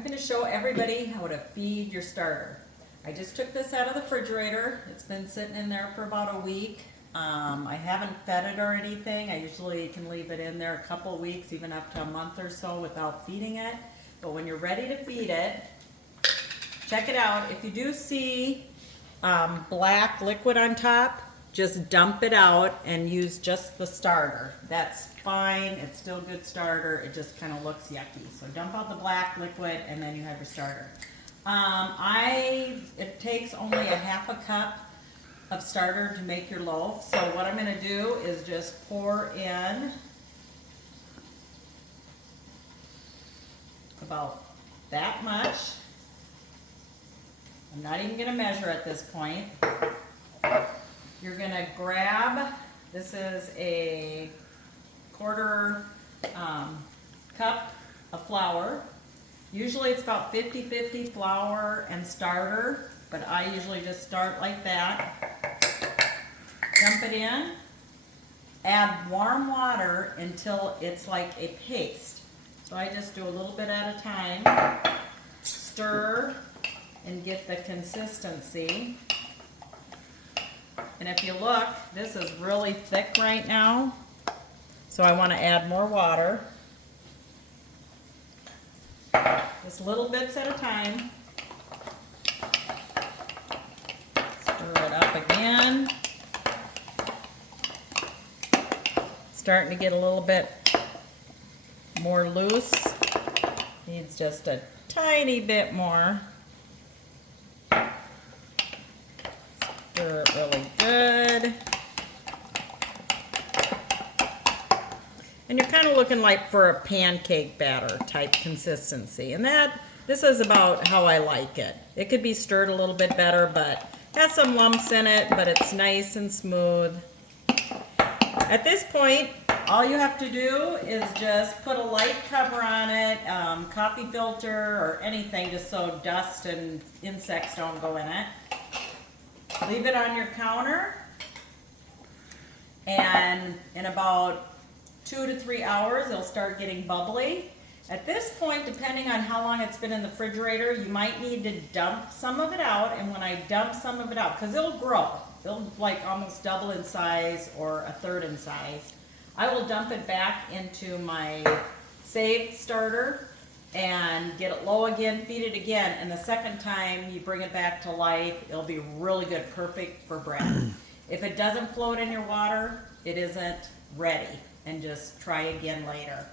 I'm going to show everybody how to feed your starter. I just took this out of the refrigerator. It's been sitting in there for about a week. I haven't fed it or anything. I usually can leave it in there a couple weeks, even up to a month or so without feeding it. But when you're ready to feed it, check it out. If you do see black liquid on top, just dump it out and use just the starter. That's fine. It's still good starter. It just kind of looks yucky. So dump out the black liquid and then you have your starter. It takes only a half a cup of starter to make your loaf. So what I'm going to do is just pour in about that much. I'm not even going to measure at this point. You're going to grab, this is a quarter cup of flour. Usually it's about 50-50 flour and starter, but I usually just start like that. Dump it in. Add warm water until it's like a paste. So I just do a little bit at a time. Stir and get the consistency. And if you look, this is really thick right now. So I want to add more water. Just little bits at a time. Stir it up again. Starting to get a little bit more loose. Needs just a tiny bit more. Stir it really good. And you're kind of looking like for a pancake batter type consistency. And this is about how I like it. It could be stirred a little bit better, but has some lumps in it, but it's nice and smooth. At this point, all you have to do is just put a light cover on it, coffee filter or anything, just so dust and insects don't go in it. Leave it on your counter, and in about 2 to 3 hours, it'll start getting bubbly. At this point, depending on how long it's been in the refrigerator, you might need to dump some of it out. And when I dump some of it out, because it'll grow, it'll like almost double in size or a third in size, I will dump it back into my saved starter and get it low again, feed it again, and the second time you bring it back to life, it'll be really good, perfect for bread. If it doesn't float in your water, it isn't ready, and just try again later.